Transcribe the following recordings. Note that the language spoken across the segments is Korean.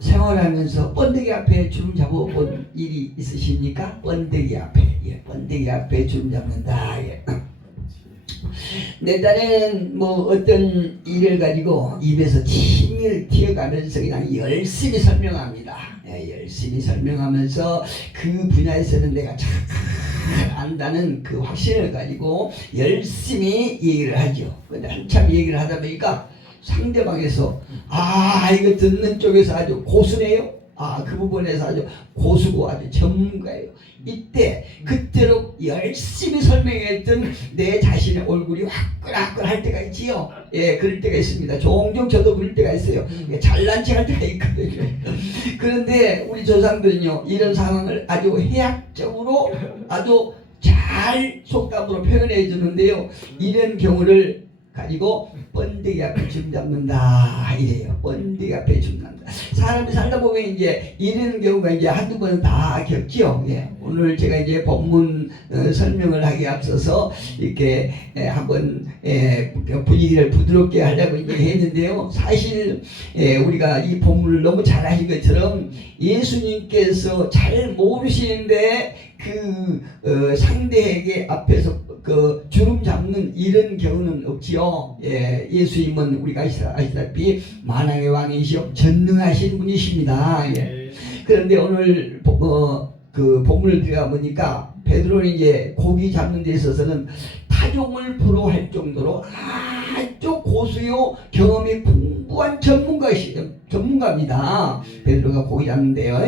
생활하면서 번데기 앞에 주름 잡아본 일이 있으십니까? 번데기 앞에, 번데기 앞에 주름 잡는다. 내 딴에는 뭐 어떤 일을 가지고 입에서 침을 튀어가면서 그냥 열심히 설명합니다. 열심히 설명하면서 그 분야에서는 내가 잘 안다는 그 확신을 가지고 열심히 얘기를 하죠. 근데 한참 얘기를 하다 보니까 상대방에서 이거 듣는 쪽에서 아주 고수네요. 그 부분에서 아주 고수고 아주 전문가예요. 그때로 열심히 설명했던 내 자신의 얼굴이 화끈화끈할 때가 있지요. 그럴 때가 있습니다. 종종 저도 그럴 때가 있어요. 잘난 체 할 때가 있거든요. 그런데 우리 조상들은요, 이런 상황을 아주 해학적으로 아주 잘 속담으로 표현해 주는데요. 이런 경우를 가지고 번데기 앞에 줌 잡는다 이래요. 번데기 앞에 줌 잡는다. 사람이 살다 보면 이제 이런 경우가 이제 한두 번은 다 겪지요. 오늘 제가 이제 본문 설명을 하기에 앞서서 이렇게 한번 분위기를 부드럽게 하려고 이제 했는데요. 사실 우리가 이 본문을 너무 잘 아신 것처럼 예수님께서 잘 모르시는데 그 상대에게 앞에서 그 주름 잡는 이런 경우는 없지요. 예수님은 우리가 아시다시피 만왕의 왕이시오 전능하신 분이십니다. 그런데 오늘 그 본문을 들어가 보니까 베드로는 이제 고기 잡는 데 있어서는 타종을 부러워할 정도로 아주 고수요 경험이 풍부한 전문가입니다. 베드로가 고기 잡는데요.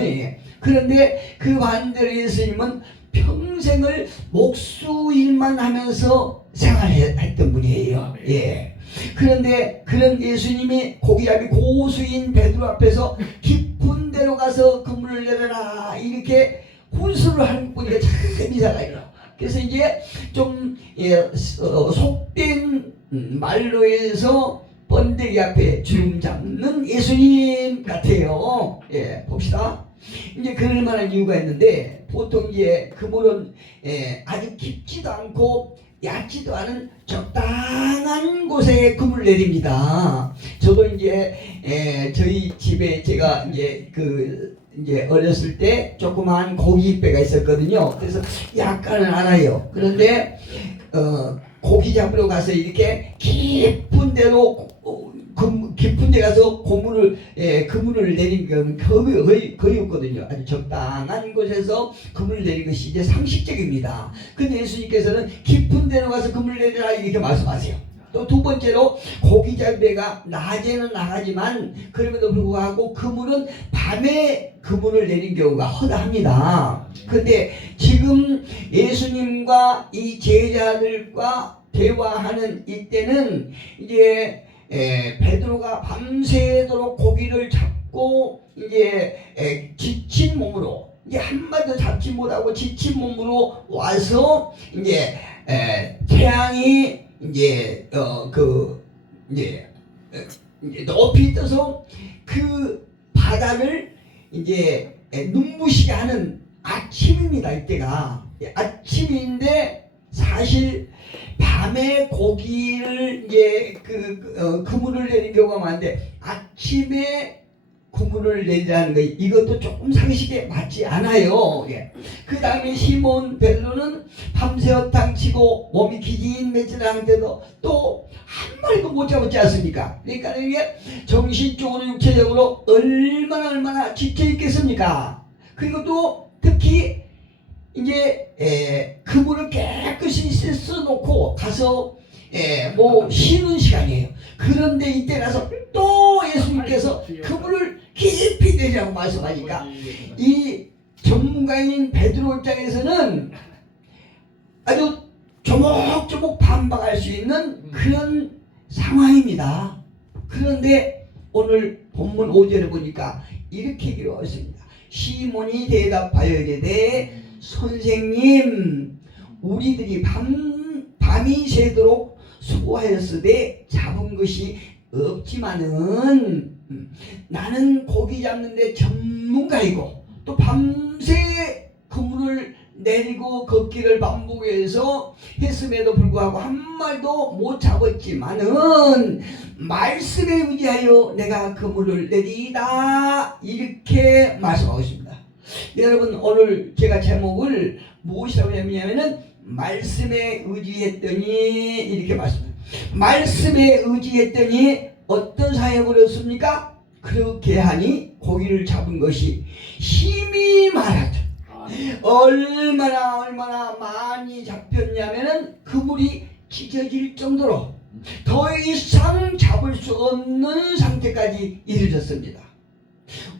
그런데 그 반대로 예수님은 평생을 목수일만 하면서 생활했던 분이에요. 그런데 그런 예수님이 고기잡이 고수인 베드로 앞에서 깊은 데로 가서 그물을 내려라 이렇게 훈수를 하는 분이가 참 이상해요. 그래서 이제 좀 속된 말로 해서 번데기 앞에 주름 잡는 예수님 같아요. 봅시다. 이제 그럴 만한 이유가 있는데, 보통 이제 그물은 아주 깊지도 않고 얕지도 않은 적당한 곳에 그물을 내립니다. 저도 이제 저희 집에 제가 이제 어렸을 때 조그마한 고깃배가 있었거든요. 그래서 약간은 알아요. 그런데 고기 잡으러 가서 이렇게 깊은 데로 깊은 데 가서 그물을 내린 건 거의 없거든요. 아주 적당한 곳에서 그물을 내린 것이 이제 상식적입니다. 근데 예수님께서는 깊은 데로 가서 그물을 내리라 이렇게 말씀하세요. 또 두 번째로 고기잡이가 낮에는 나가지만 그럼에도 불구하고 그물은 밤에 그물을 내린 경우가 허다합니다. 근데 지금 예수님과 이 제자들과 대화하는 이때는 이제 베드로가 밤새도록 고기를 잡고 이제 지친 몸으로 이제 한마디도 잡지 못하고 지친 몸으로 와서 이제 태양이 이제 높이 떠서 그 바다를 이제 눈부시게 하는 아침입니다. 이때가 아침인데 사실 밤에 고기를 이제 그물을 내린 경우가 많은데 아침에 그물을 내리라는 거 이것도 조금 상식에 맞지 않아요. 그 다음에 시몬 베드로는 밤새워 탕치고 몸이 기진맥진하는데도 또 한 마리도 못 잡았지 않습니까? 그러니까 이게 정신적으로 육체적으로 얼마나 지쳐 있겠습니까? 그리고 또 특히 이제 그물을 깨끗이 씻어놓고 가서 뭐 쉬는 시간이에요. 그런데 이때 가서 또 예수님께서 그물을 깊이 내리라고 말씀하니까 이 전문가인 베드로 입장에서는 아주 조목조목 반박할 수 있는 그런 상황입니다. 그런데 오늘 본문 5절에 보니까 이렇게 기록하고 있습니다. 시몬이 대답하여 이르되 선생님, 우리들이 밤이 새도록 수고하였으되 잡은 것이 없지만은 나는 고기 잡는데 전문가이고 또 밤새 그물을 내리고 걷기를 반복해서 했음에도 불구하고 한 마리도 못 잡았지만은 말씀에 의지하여 내가 그물을 내리다 이렇게 말씀하고 있습니다. 여러분, 오늘 제가 제목을 무엇이라고 했냐면은 말씀에 의지했더니 이렇게 말씀합니다. 말씀에 의지했더니 어떤 사역을 얻습니까? 그렇게 하니 고기를 잡은 것이 힘이 많았죠. 얼마나 많이 잡혔냐면은 그물이 찢어질 정도로 더 이상 잡을 수 없는 상태까지 이르렀습니다.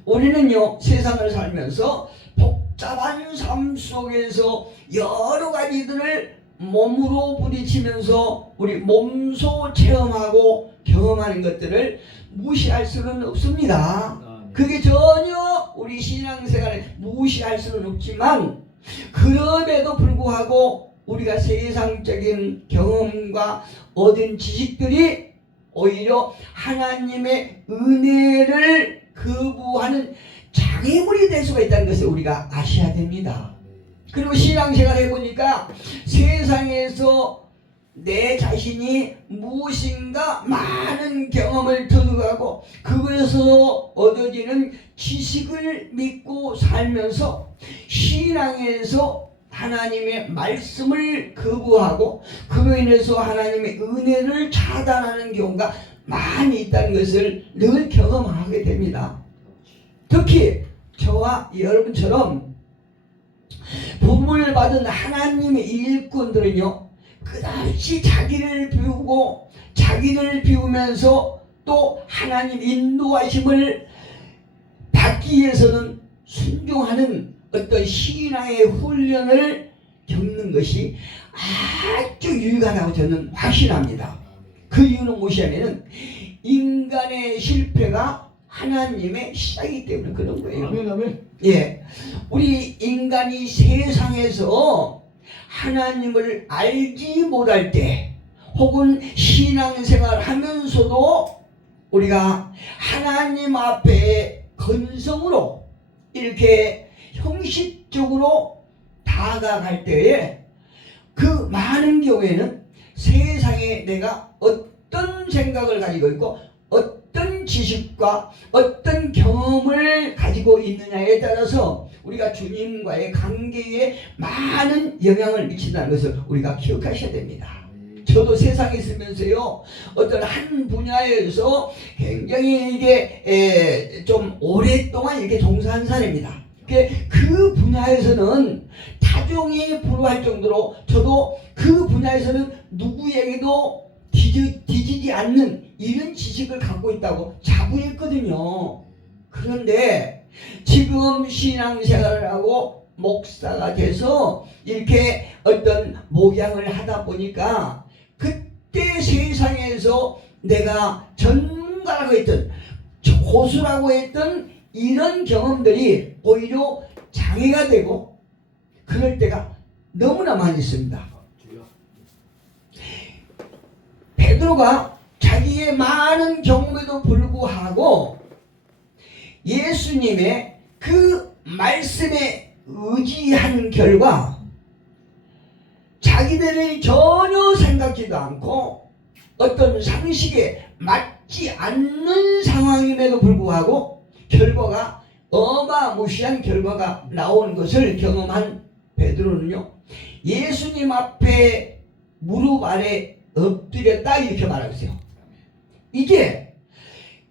우리는요, 세상을 살면서 복잡한 삶 속에서 여러 가지들을 몸으로 부딪히면서 우리 몸소 체험하고 경험하는 것들을 무시할 수는 없습니다. 그게 전혀 우리 신앙생활에 무시할 수는 없지만, 그럼에도 불구하고 우리가 세상적인 경험과 얻은 지식들이 오히려 하나님의 은혜를 거부하는 장애물이 될 수가 있다는 것을 우리가 아셔야 됩니다. 그리고 신앙생활 해보니까 세상에서 내 자신이 무엇인가 많은 경험을 터득하고 그것에서 얻어지는 지식을 믿고 살면서 신앙에서 하나님의 말씀을 거부하고 그로 인해서 하나님의 은혜를 차단하는 경우가 많이 있다는 것을 늘 경험하게 됩니다. 특히 저와 여러분처럼 부름을 받은 하나님의 일꾼들은요, 끝없이 자기를 비우고 자기를 비우면서 또 하나님 인도하심을 받기 위해서는 순종하는 어떤 신앙의 훈련을 겪는 것이 아주 유익하다고 저는 확신합니다. 그 이유는 무엇이냐면은 인간의 실패가 하나님의 시작이기 때문에 그런 거예요. 아멘, 아멘. 예, 우리 인간이 세상에서 하나님을 알지 못할 때 혹은 신앙생활 하면서도 우리가 하나님 앞에 건성으로 이렇게 형식적으로 다가갈 때에 그 많은 경우에는 세상에 내가 어떤 생각을 가지고 있고 어떤 지식과 어떤 경험을 가지고 있느냐에 따라서 우리가 주님과의 관계에 많은 영향을 미친다는 것을 우리가 기억하셔야 됩니다. 저도 세상에 있으면서요, 어떤 한 분야에서 굉장히 이게 좀 오랫동안 이렇게 종사한 사람입니다. 그 분야에서는 타종이 불허할 정도로 저도 그 분야에서는 누구에게도 뒤지지 않는 이런 지식을 갖고 있다고 자부했거든요. 그런데 지금 신앙생활을 하고 목사가 돼서 이렇게 어떤 목양을 하다 보니까 그때 세상에서 내가 전문가라고 했던, 고수라고 했던 이런 경험들이 오히려 장애가 되고 그럴 때가 너무나 많이 있습니다. 베드로가 자기의 많은 경험에도 불구하고 예수님의 그 말씀에 의지한 결과 자기들이 전혀 생각지도 않고 어떤 상식에 맞지 않는 상황임에도 불구하고 결과가 어마무시한 결과가 나오는 것을 경험한 베드로는요, 예수님 앞에 무릎 아래 엎드렸다 이렇게 말하고 있어요. 이게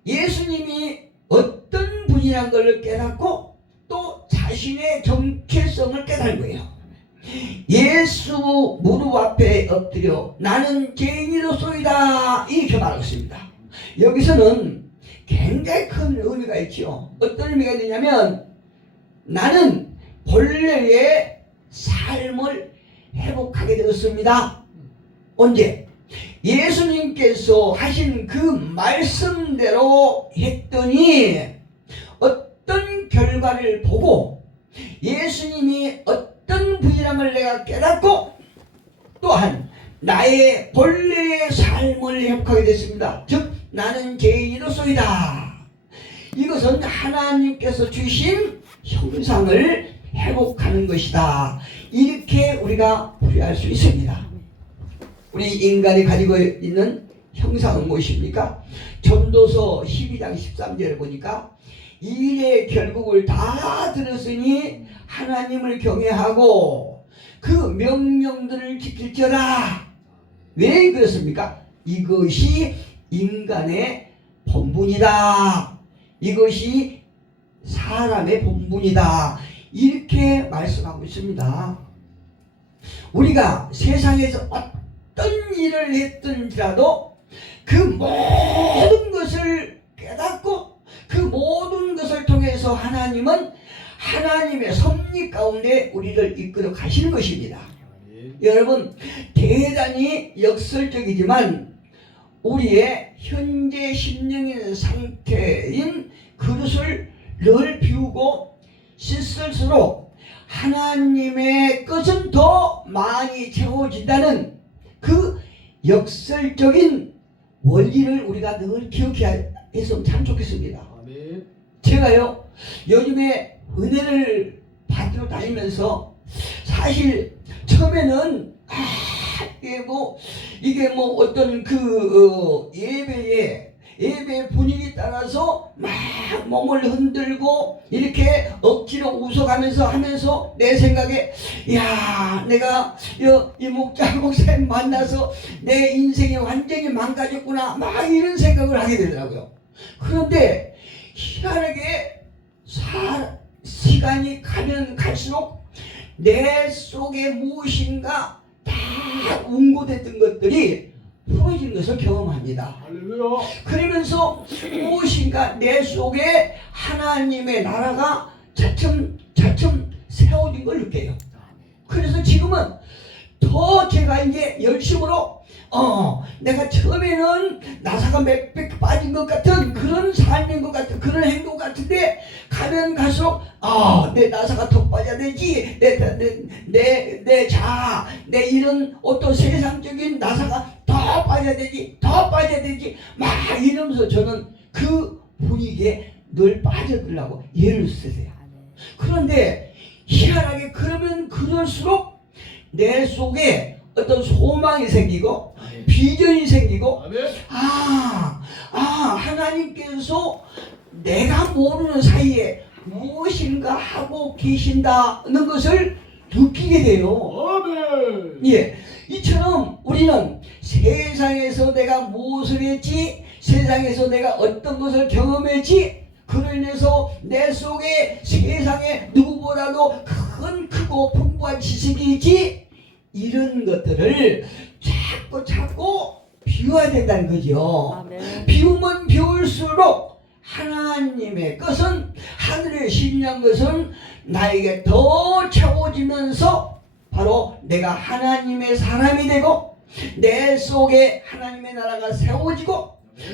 예수님이 어떤 분이란 걸 깨닫고 또 자신의 정체성을 깨달은 거예요. 예수 무릎 앞에 엎드려 나는 죄인이로소이다 이렇게 말하고 있습니다. 여기서는 굉장히 큰 의미가 있죠. 어떤 의미가 있느냐면 나는 본래의 삶을 회복하게 되었습니다. 언제? 예수님께서 하신 그 말씀대로 했더니 어떤 결과를 보고 예수님이 어떤 분이람을 내가 깨닫고 또한 나의 본래의 삶을 회복하게 됐습니다. 즉 나는 죄인이로소이다. 이것은 하나님께서 주신 형상을 회복하는 것이다. 이렇게 우리가 풀이할 수 있습니다. 우리 인간이 가지고 있는 형상은 무엇입니까? 전도서 12장 13절을 보니까 이 일의 결국을 다 들었으니 하나님을 경외하고 그 명령들을 지킬지어다. 왜 그렇습니까? 이것이 인간의 본분이다. 이것이 사람의 본분이다. 이렇게 말씀하고 있습니다. 우리가 세상에서 어떤 일을 했든지라도 그 모든 것을 깨닫고 그 모든 것을 통해서 하나님은 하나님의 섭리 가운데 우리를 이끌어 가시는 것입니다. 여러분, 대단히 역설적이지만 우리의 현재 심령의 상태인 그릇을 늘 비우고 씻을수록 하나님의 것은 더 많이 채워진다는 그 역설적인 원리를 우리가 늘 기억해야 했으면 참 좋겠습니다. 제가요 요즘에 은혜를 받으러 다니면서 사실 처음에는 이게 뭐 어떤 그 예배 분위기 따라서 막 몸을 흔들고 이렇게 억지로 웃어가면서 내 생각에 야 내가 이 목사님 만나서 내 인생이 완전히 망가졌구나 막 이런 생각을 하게 되더라고요. 그런데 희한하게 시간이 가면 갈수록 내 속에 무엇인가 다 운고됐던 것들이 풀어지는 것을 경험합니다. 할렐루야. 그러면서 무엇인가 내 속에 하나님의 나라가 차츰 세워진 걸 느껴요. 그래서 지금은 더 제가 이제 열심으로 내가 처음에는 나사가 몇 배 빠진 것 같은 그런 삶인 것 같은 그런 행동 같은데 가면 갈수록 내 나사가 더 빠져야 되지 내 이런 어떤 세상적인 나사가 더 빠져야 되지 막 이러면서 저는 그 분위기에 늘 빠져들라고 예를 쓰세요. 그런데 희한하게 그러면 그럴수록 내 속에 어떤 소망이 생기고 비전이 생기고 하나님께서 내가 모르는 사이에 무엇인가 하고 계신다는 것을 느끼게 돼요. 예, 이처럼 우리는 세상에서 내가 무엇을 했지, 세상에서 내가 어떤 것을 경험했지, 그로 인해서 내 속에 세상에 누구보다도 크고 풍부한 지식이 있지, 이런 것들을 자꾸 비워야 된다는 거죠. 아멘. 비우면 비울수록 하나님의 것은 하늘에 신령한 것은 나에게 더 채워지면서 바로 내가 하나님의 사람이 되고 내 속에 하나님의 나라가 세워지고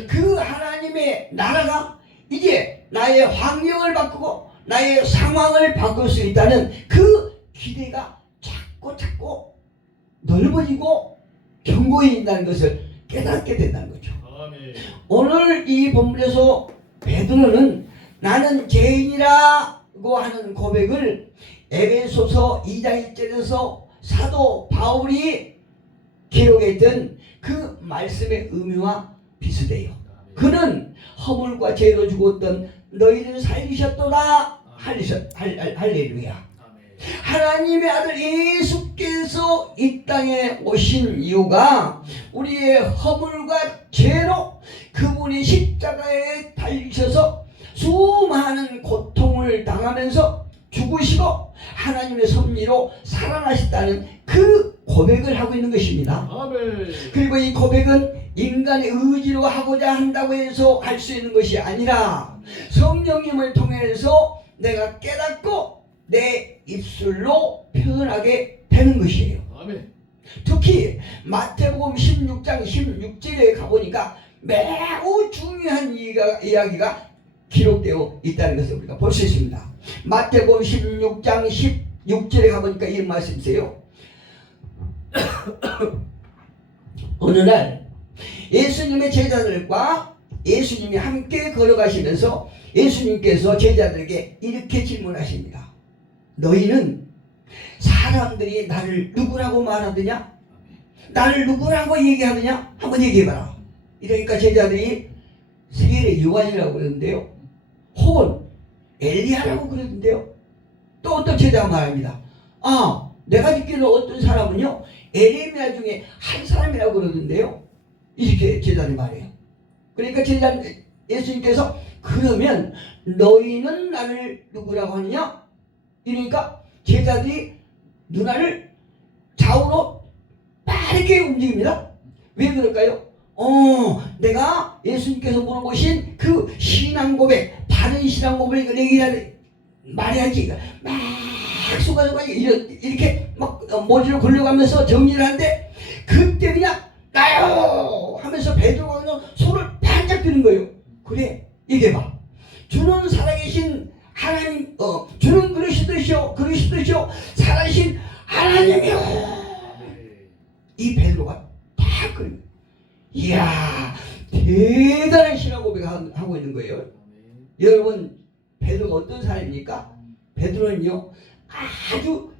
그 하나님의 나라가 이제 나의 환경을 바꾸고 나의 상황을 바꿀 수 있다는 그 기대가 자꾸 넓어지고 견고해진다는 것을 깨닫게 된다는 거죠. 아멘. 오늘 이 본문에서 베드로는 나는 죄인이라고 하는 고백을 에베소서 2장 1절에서 사도 바울이 기록했던 그 말씀의 의미와 비슷해요. 그는 허물과 죄로 죽었던 너희를 살리셨도다. 할렐루야. 하나님의 아들 예수께서 이 땅에 오신 이유가 우리의 허물과 죄로 그분이 십자가에 달리셔서 수많은 고통을 당하면서 죽으시고 하나님의 섭리로 살아나셨다는 그 고백을 하고 있는 것입니다. 아멘. 그리고 이 고백은 인간의 의지로 하고자 한다고 해서 할 수 있는 것이 아니라 성령님을 통해서 내가 깨닫고 내 입술로 표현하게 되는 것이에요. 아멘. 특히 마태복음 16장 16절에 가보니까 매우 중요한 이야기가 기록되어 있다는 것을 우리가 볼 수 있습니다. 마태복음 16장 16절에 가보니까 이런 말씀이세요. 어느 날 예수님의 제자들과 예수님이 함께 걸어가시면서 예수님께서 제자들에게 이렇게 질문하십니다. 너희는 사람들이 나를 누구라고 말하느냐? 나를 누구라고 얘기하느냐? 한번 얘기해봐라. 이러니까 제자들이 세례 요한이라고 그러는데요. 혹은 엘리야라고 그러는데요. 또 어떤 제자가 말합니다. 아, 내가 듣기로 어떤 사람은요, 에레미야 중에 한 사람이라고 그러는데요. 이렇게 제자들이 말해요. 그러니까 예수님께서 그러면 너희는 나를 누구라고 하느냐? 이러니까 제자들이 눈알을 좌우로 빠르게 움직입니다. 왜 그럴까요? 내가 예수님께서 물어보신 그 신앙 고백, 바른 신앙 고백을 내게 말해야지. 막 순간순간 이렇게 막 머리를 굴려가면서 정리를 하는데 그때 그냥 나요 하면서 베드로가 그냥 손을 반짝 드는 거예요. 그래, 얘기해봐. 주는 살아계신 하나님, 주는 그리스도시오 살아계신 하나님이요. 이 베드로가 딱 그래요. 이야, 대단한 신앙 고백을 하고 있는 거예요. 여러분, 베드로가 어떤 사람입니까? 베드로는요, 아주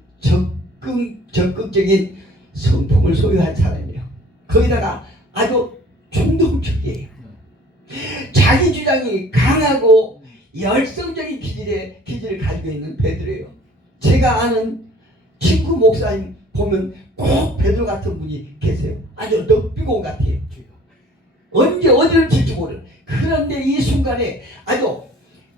적극적인 성품을 소유한 사람이에요. 거기다가 아주 충동적이에요. 자기 주장이 강하고 열성적인 기질을 가지고 있는 베드로예요. 제가 아는 친구 목사님 보면 꼭 베드로 같은 분이 계세요. 아주 넉비공 같아요. 언제 어디를 칠지 모르는. 그런데 이 순간에 아주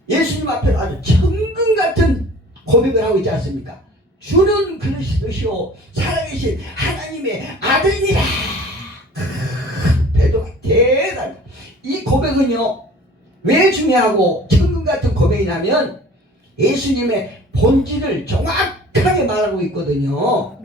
예수님 앞에서 아주 천금 같은 고백을 하고 있지 않습니까? 주는 그리스도시오 살아계신 하나님의 아들이라. 베드로가 대단하다. 이 고백은요, 왜 중요하고 천금 같은 고백이냐면 예수님의 본질을 정확하게 말하고 있거든요.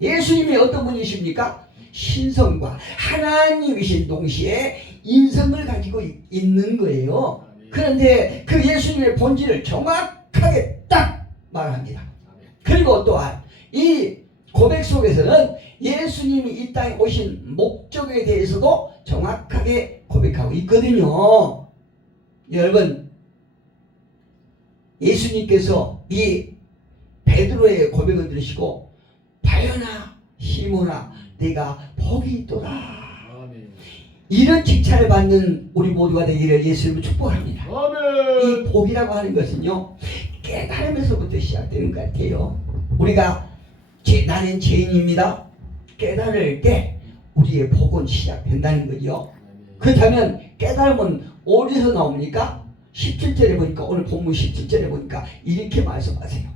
예수님이 어떤 분이십니까? 신성과 하나님이신 동시에 인성을 가지고 있는 거예요. 그런데 그 예수님의 본질을 정확하게 딱 말합니다. 그리고 또한 이 고백 속에서는 예수님이 이 땅에 오신 목적에 대해서도 정확하게 고백하고 있거든요. 여러분, 예수님께서 이 베드로의 고백을 들으시고 바요나 시몬아 네가 복이 있도다, 이런 칭찬을 받는 우리 모두가 되기를 예수님을 축복합니다. 이 복이라고 하는 것은요, 깨달음에서부터 시작되는 것 같아요. 우리가 나는 죄인입니다 깨달을 때 우리의 복은 시작된다는 거죠. 그렇다면 깨달음은 어디서 나옵니까? 17절에 보니까, 오늘 본문 17절에 보니까 이렇게 말씀하세요.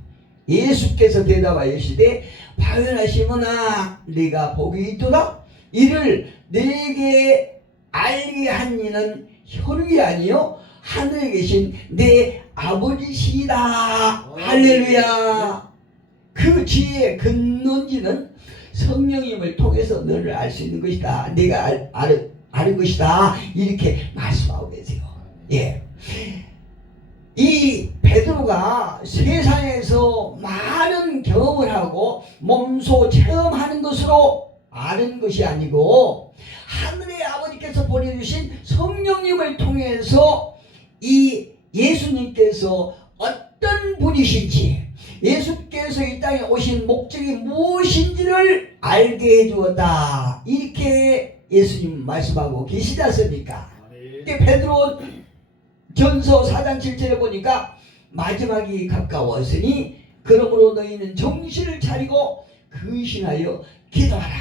예수께서 대답하여 이르시되 바요나 시몬아 네가 복이 있도다. 이를 네게 알게 한 이는 혈육이 아니요 하늘에 계신 내 아버지시다. 할렐루야. 그 지혜의 근원지는 성령님을 통해서 너를 알 수 있는 것이다. 네가 아는 것이다. 이렇게 말씀하고 계세요. 예. 이 베드로가 세상에서 많은 경험을 하고 몸소 체험하는 것으로 아는 것이 아니고 하늘의 아버지께서 보내주신 성령님을 통해서 이 예수님께서 어떤 분이신지, 예수께서 이 땅에 오신 목적이 무엇인지를 알게 해주었다. 이렇게 예수님 말씀하고 계시지 않습니까? 베드로 전서 4장 7절에 보니까 마지막이 가까웠으니 그러므로 너희는 정신을 차리고 근신하여 기도하라.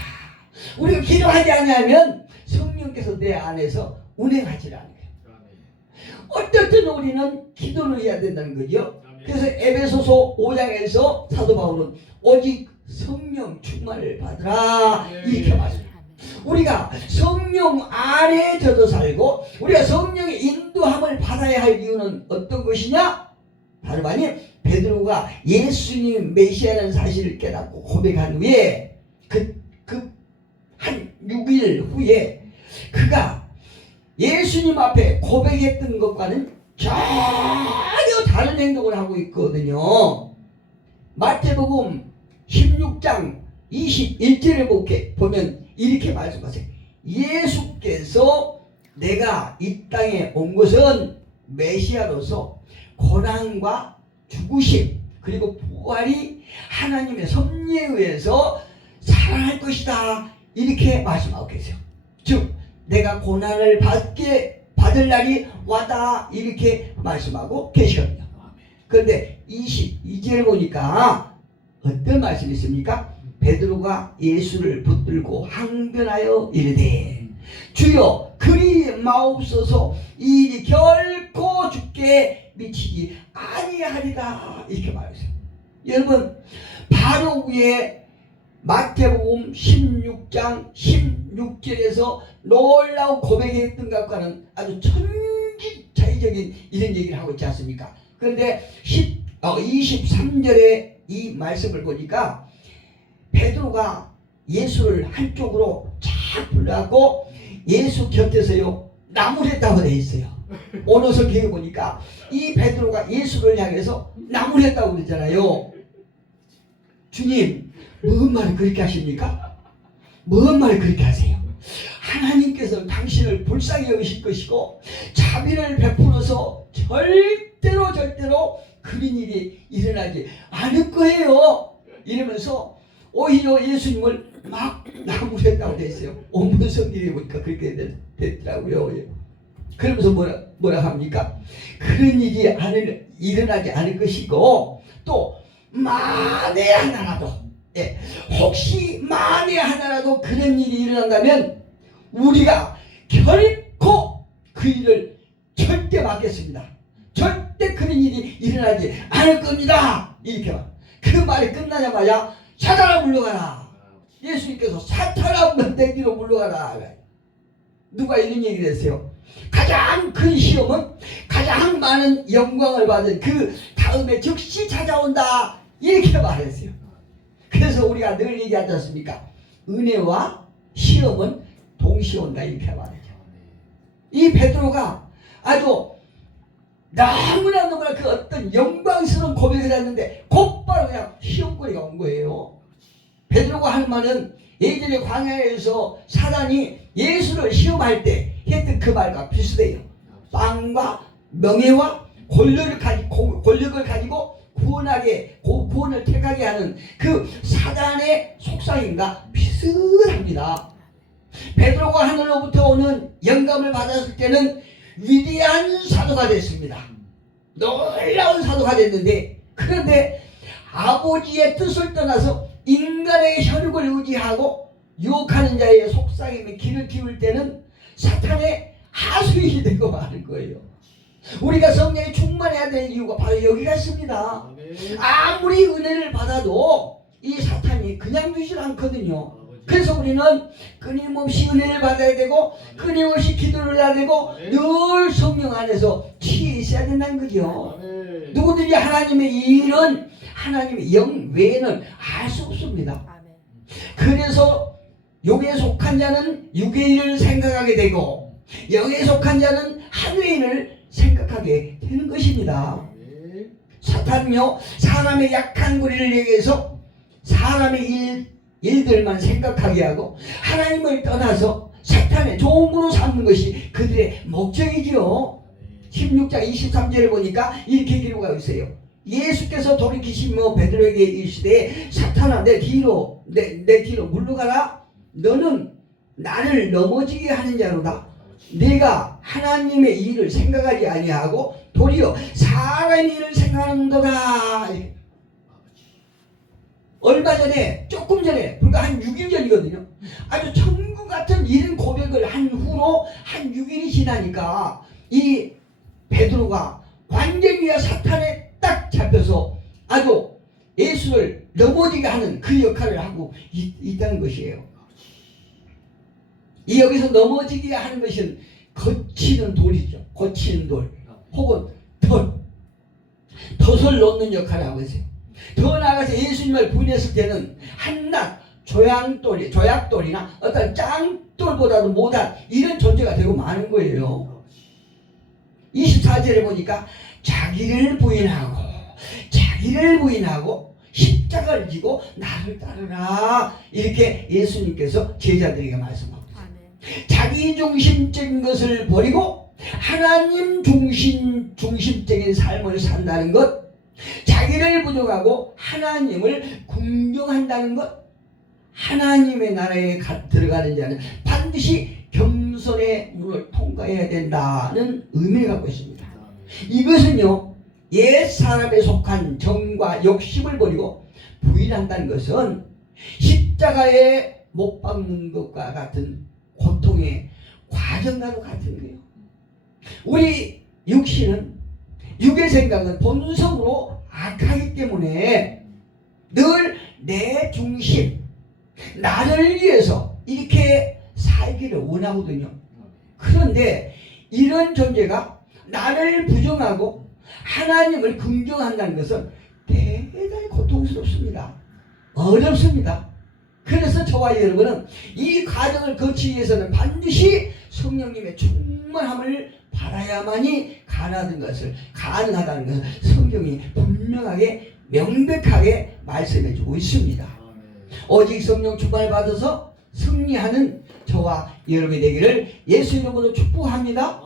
우리가 기도하지 않으면 성령께서 내 안에서 운행하지 않아요. 어쨌든 우리는 기도를 해야 된다는 거죠. 그래서 에베소서 5장에서 사도 바울은 오직 성령 충만을 받으라 이렇게 말합니다. 우리가 성령 안에 젖어 살고 우리가 성령의 인도함을 받아야 할 이유는 어떤 것이냐? 바로 아니 베드로가 예수님 메시아라는 사실을 깨닫고 고백한 후에 한 6일 후에 그가 예수님 앞에 고백했던 것과는 전혀 다른 행동을 하고 있거든요. 마태복음 16장 21절에 보면 이렇게 말씀하세요. 예수께서 내가 이 땅에 온 것은 메시아로서 고난과 죽으심 그리고 부활이 하나님의 섭리에 의해서 살아날 것이다. 이렇게 말씀하고 계세요. 즉 내가 고난을 받을 날이 왔다. 이렇게 말씀하고 계시거든요. 그런데 22절 보니까 어떤 말씀이 있습니까? 베드로가 예수를 붙들고 항변하여 이르되 주여 그리 마옵소서 이 일이 결코 죽게 미치지 아니하리다. 이렇게 말했어요. 여러분 바로 위에 마태복음 16장 16절에서 놀라운 고백했던 것과는 아주 천지차이적인 이런 얘기를 하고 있지 않습니까? 그런데 23절에 이 말씀을 보니까 베드로가 예수를 한쪽으로 쫙 불러갖고 예수 곁에서요 나무를 했다고 되어 있어요. 오늘 성경에 보니까 이 베드로가 예수를 향해서 나무를 했다고 그러잖아요. 주님 뭔 말을 그렇게 하십니까? 뭔 말을 그렇게 하세요? 하나님께서 당신을 불쌍히 여기실 것이고 자비를 베풀어서 절대로 그런 일이 일어나지 않을 거예요. 이러면서 오히려 예수님을 막 나무랬다고 됐어요. 온문 성경에 보니까 그렇게 됐더라고요. 그러면서 뭐라 합니까? 그런 일이 일어나지 않을 것이고 또 만에 하나라도 혹시 만에 하나라도 그런 일이 일어난다면 우리가 결코 그 일을 절대 막겠습니다. 절대 그런 일이 일어나지 않을 겁니다. 이렇게 그 말이 끝나자마자 사탄아 물러가라. 예수님께서 사탄아 내 뒤로 물러가라. 누가 이런 얘기를 했어요? 가장 큰 시험은 가장 많은 영광을 받은 그 다음에 즉시 찾아온다. 이렇게 말했어요. 그래서 우리가 늘 얘기하지 않습니까? 은혜와 시험은 동시에 온다. 이렇게 말하죠. 이 베드로가 아주 너무나 그 어떤 영광스러운 고백을 했는데 곧바로 그냥 시험거리가 온 거예요. 베드로가 하는 말은 예전에 광야에서 사단이 예수를 시험할 때 했던 그 말과 비슷해요. 빵과 명예와 권력을 가지고 구원을 택하게 하는 그 사단의 속삭임과 비슷합니다. 베드로가 하늘로부터 오는 영감을 받았을 때는 위대한 사도가 됐습니다. 놀라운 사도가 됐는데 그런데 아버지의 뜻을 떠나서 인간의 혈육을 의지하고 유혹하는 자의 속삭임에 귀를 기울 때는 사탄의 하수인이 되고 마는 거예요. 우리가 성령에 충만해야 될 이유가 바로 여기가 있습니다. 아무리 은혜를 받아도 이 사탄이 그냥 두질 않거든요. 그래서 우리는 끊임없이 은혜를 받아야 되고 끊임없이 기도를 해야 되고 늘 성령 안에서 취해 있어야 된다는 거죠. 누구든지 하나님의 일은 하나님의 영 외에는 알 수 없습니다. 그래서 육에 속한 자는 육의 일을 생각하게 되고 영에 속한 자는 하늘의 일을 생각하게 되는 것입니다. 사탄은요 사람의 약한 고리를 얘기해서 사람의 일들만 생각하게 하고 하나님을 떠나서 사탄의 종으로 삼는 것이 그들의 목적이지요. 16장 23절을 보니까 이렇게 기록하고 있어요. 예수께서 돌이키시며 베드로에게 이르시되 사탄아 내 뒤로 물러가라. 너는 나를 넘어지게 하는 자로다. 네가 하나님의 일을 생각하지 아니하고 도리어 사람의 일을 생각하는도다. 얼마 전에 조금 전에 불과 한 6일 전이거든요. 아주 천국 같은 이런 고백을 한 후로 한 6일이 지나니까 이 베드로가 완전히 사탄에 딱 잡혀서 아주 예수를 넘어지게 하는 그 역할을 하고 있다는 것이에요. 이 여기서 넘어지게 하는 것은 거치는 돌이죠. 거치는 돌 혹은 덫을 놓는 역할을 하고 있어요. 더 나아가서 예수님을 부인했을 때는 한낱 조약돌이나 어떤 짱돌보다도 못한 이런 존재가 되고 마는 거예요. 24절에 보니까 자기를 부인하고 십자가를 지고 나를 따르라. 이렇게 예수님께서 제자들에게 말씀하고 있어요. 자기 중심적인 것을 버리고 하나님 중심적인 삶을 산다는 것, 자기를 부정하고 하나님을 공경한다는 것, 하나님의 나라에 들어가는 자는 반드시 겸손의 문을 통과해야 된다는 의미를 갖고 있습니다. 이것은요, 옛 사람에 속한 정과 욕심을 버리고 부인한다는 것은 십자가에 못 박는 것과 같은 고통의 과정과도 같은 거예요. 우리 육신은, 육의 생각은 본성으로 악하기 때문에 늘 내 중심, 나를 위해서 이렇게 살기를 원하거든요. 그런데 이런 존재가 나를 부정하고 하나님을 긍정한다는 것은 대단히 고통스럽습니다. 어렵습니다. 그래서 저와 여러분은 이 과정을 거치기 위해서는 반드시 성령님의 충만함을 받아야만이 가능하다는 것을 성경이 분명하게 명백하게 말씀해 주고 있습니다. 오직 성령 충만을 받아서 승리하는 저와 여러분이 되기를 예수 이름으로 축복합니다.